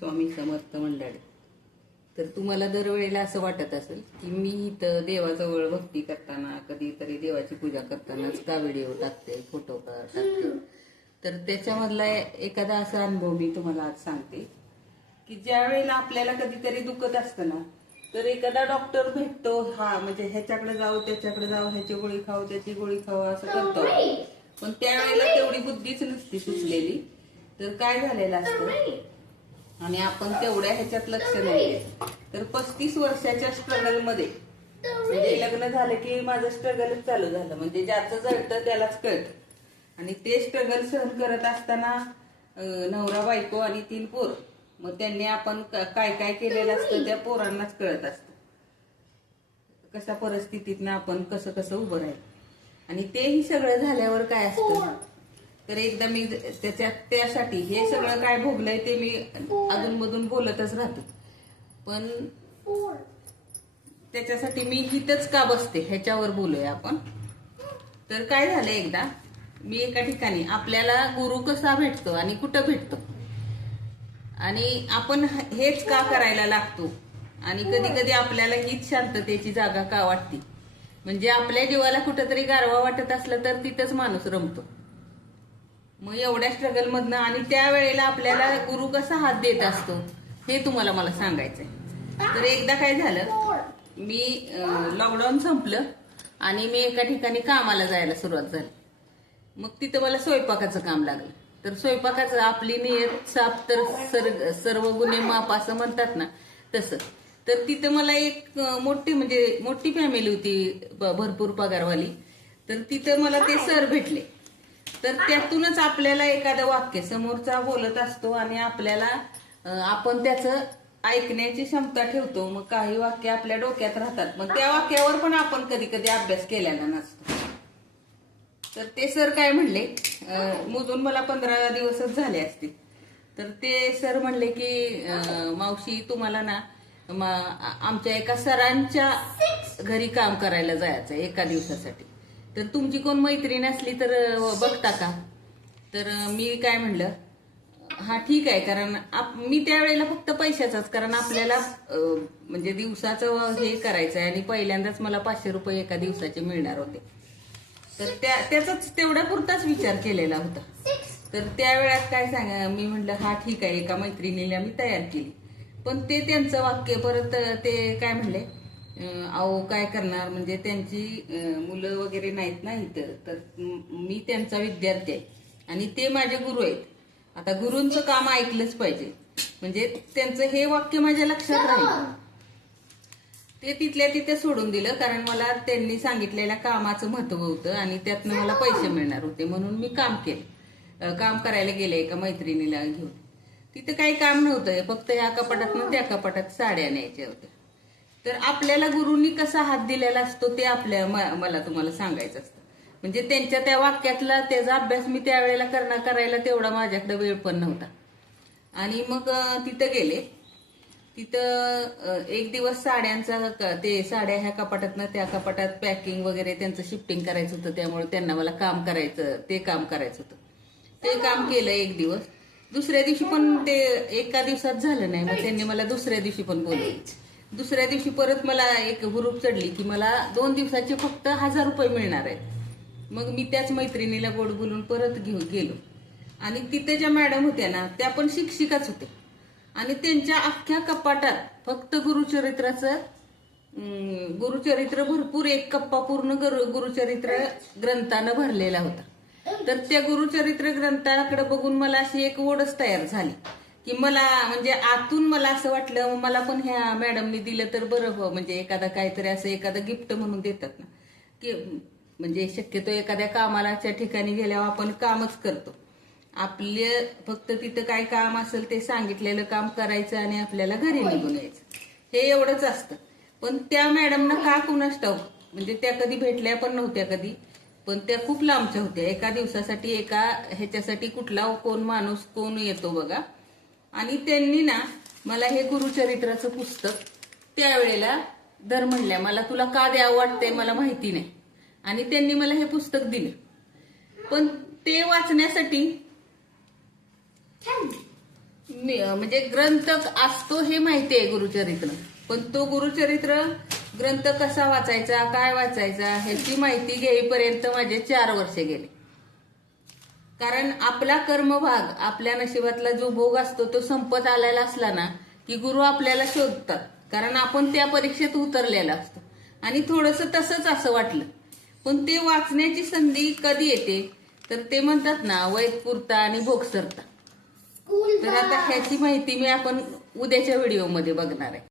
स्वामी समर्थ मंडळी. तर तुम्हाला दरवेळेला असं वाटत असेल की मी इथं देवाजवळ भक्ती करताना कधीतरी देवाची पूजा करतानाच का व्हिडिओ टाकते, फोटो टाकते. तर त्याच्यामधला एखादा असा अनुभव मी तुम्हाला आज सांगते की ज्या वेळेला आपल्याला कधीतरी दुखत असतं ना, तर एखादा डॉक्टर भेटतो, हा म्हणजे ह्याच्याकडे जाऊ त्याच्याकडे जाऊ, ह्याची गोळी खाऊ त्याची गोळी खाऊ असं करतो. पण त्यावेळेला तेवढी बुद्धीच नसती सुचलेली. तर काय झालेलं असतं आणि आपण तेवढ्या ह्याच्यात लक्ष नाही देत. तर 35 वर्षाच्या स्ट्रगल मध्ये, म्हणजे लग्न झालं की माझं स्ट्रगलच चालू झालं. म्हणजे ज्याचं जळतं त्यालाच कळतं. आणि ते स्ट्रगल सहन करत असताना नवरा बायको आणि 3 पोर, मग त्यांनी आपण काय काय केलेलं असतं त्या पोरांनाच कळत असतं कशा परिस्थितीतनं आपण कसं कसं उभं राहील. आणि तेही सगळं झाल्यावर काय असतं, तर एकदा मी त्यासाठी हे सगळं काय भोगलंय ते मी अधूनमधून बोलतच राहते. पण त्याच्यासाठी मी हितच का बसते ह्याच्यावर बोलूया आपण. तर काय झालं, एकदा मी एका ठिकाणी, आपल्याला गुरु कसा भेटतो आणि कुठं भेटतो आणि आपण हेच का करायला लागतो, आणि कधी कधी आपल्याला हीच शांततेची जागा का वाटते. म्हणजे आपल्या जीवाला कुठंतरी गारवा वाटत असलं तर तिथंच माणूस रमतो. मग एवढ्या स्ट्रगल मधनं आणि त्यावेळेला आपल्याला गुरु कसा हात देत असतो हे तुम्हाला मला सांगायचंय. तर एकदा काय झालं, मी लॉकडाऊन संपलं आणि मी एका ठिकाणी कामाला जायला सुरुवात झाली. मग तिथं मला स्वयंपाकाचं काम लागलं. तर स्वयंपाकाचं आपली नियत साफ तर सर्व गुन्हे माफ असं म्हणतात ना, तसं. तर तिथं मला एक मोठी फॅमिली होती, भरपूर पगारवाली. तर तिथं मला ते सर भेटले. तर त्यातूनच आपल्याला एखादं वाक्य समोरचा बोलत असतो आणि आपल्याला आपण त्याचं ऐकण्याची क्षमता ठेवतो. मग काही वाक्य आपल्या डोक्यात राहतात, मग त्या वाक्यावर पण आपण कधी कधी अभ्यास केलेला नसतो. तर ते सर काय म्हणले, मोजून मला 15 दिवसच झाले असतील. तर ते सर म्हणले की मावशी, तुम्हाला ना आमच्या एका सरांच्या घरी काम करायला जायचं एका दिवसासाठी. तर तुमची कोण मैत्रीण असली तर बघता का. तर मी काय म्हणलं, हा ठीक आहे. कारण मी त्यावेळेला फक्त पैशाचाच, कारण आपल्याला म्हणजे दिवसाचं हे करायचंय आणि पहिल्यांदाच मला 500 रुपये एका दिवसाचे मिळणार होते. तर त्याचाच तेवढ्या पुरताच विचार केलेला होता. तर त्यावेळात काय सांगा, मी म्हटलं हा ठीक आहे, एका मैत्रिणीला मी तयार केली. पण ते त्यांचं वाक्य परत ते काय म्हणले, अहो काय करणार, म्हणजे त्यांची मुलं वगैरे नाहीत ना इथं. तर मी त्यांचा विद्यार्थी आहे आणि ते माझे गुरु आहेत. आता गुरूंचं काम ऐकलंच पाहिजे. म्हणजे त्यांचं हे वाक्य माझ्या लक्षात राहिलं. ते तिथल्या तिथे सोडून दिलं, कारण मला त्यांनी सांगितलेल्या कामाचं महत्व होतं आणि त्यातनं मला पैसे मिळणार होते. म्हणून मी काम केलं, काम करायला गेले एका मैत्रिणीला घेऊन. तिथं काही काम नव्हतं, फक्त या कपाटातनं त्या कपाटात साड्या न्यायच्या होत्या. तर आपल्याला गुरुंनी कसा हात दिलेला असतो ते मला तुम्हाला सांगायचं असतं. म्हणजे त्यांच्या त्या वाक्यातला त्याचा अभ्यास मी त्यावेळेला करायला तेवढा माझ्याकडे वेळ पण नव्हता. आणि मग तिथं गेले. तिथं एक दिवस साड्यांचा, ते साड्या ह्या कपाटातनं त्या कपाटात पॅकिंग वगैरे त्यांचं शिफ्टिंग करायचं होतं. त्यामुळे त्यांना मला काम करायचं होतं. ते काम केलं एक दिवस. दुसऱ्या दिवशी पण ते एका दिवसात झालं नाही. मग त्यांनी मला दुसऱ्या दिवशी पण बोलवलं. दुसऱ्या दिवशी परत मला एक हुरूप चढली की मला 2 दिवसाचे फक्त 1000 रुपये मिळणार आहेत. मग मी त्याच मैत्रिणीला गोड बोलून परत घेऊन गेलो. आणि तिथे ज्या मॅडम होत्या ना, त्या पण शिक्षिकाच होत्या. आणि त्यांच्या अख्ख्या कपाटात फक्त गुरुचरित्र भरपूर, एक कप्पा पूर्ण गुरुचरित्र ग्रंथानं भरलेला होता. तर त्या गुरुचरित्र ग्रंथाकडे बघून मला अशी एक ओढच तयार झाली की मला, म्हणजे आतून मला असं वाटलं, मला पण ह्या मॅडमनी दिलं तर बरं हो. म्हणजे एखादा काहीतरी असं एखादं गिफ्ट म्हणून देतात ना, की म्हणजे शक्यतो एखाद्या कामाच्या ठिकाणी गेल्यावर आपण कामच करतो. आपले फक्त तिथं काय काम असेल ते सांगितलेलं काम करायचं आणि आपल्याला घरी निघून यायचं, हे एवढंच असतं. पण त्या मॅडमना का कुणास ठाऊक, म्हणजे त्या कधी भेटल्या पण नव्हत्या कधी. पण त्या खूप लांबच्या होत्या. एका दिवसासाठी एका ह्याच्यासाठी कुठला माणूस कोण येतो बघा. आणि त्यांनी ना मला हे गुरुचरित्राचं पुस्तक त्यावेळेला धर म्हणल्या, मला तुला का द्यावं वाटतंय मला माहिती नाही. आणि त्यांनी मला हे पुस्तक दिलं. पण ते वाचण्यासाठी म्हणजे ग्रंथ असतो हे माहिती आहे गुरुचरित्र, पण तो गुरुचरित्र ग्रंथ कसा वाचायचा, काय वाचायचा ह्याची माहिती घेईपर्यंत माझे 4 वर्ष गेले. कारण आपला कर्मभाग, आपल्या नशिबातला जो भोग असतो तो संपत आलेला असला ना की गुरु आपल्याला शोधतात, कारण आपण त्या परीक्षेत उतरलेला असतो. आणि थोडंसं तसंच असं वाटलं, पण ते वाचण्याची संधी कधी येते तर ते म्हणतात ना, वैद पुरता आणि भोग सरता. तर आता ह्याची माहिती मी आपण उद्याच्या व्हिडिओमध्ये बघणार आहे.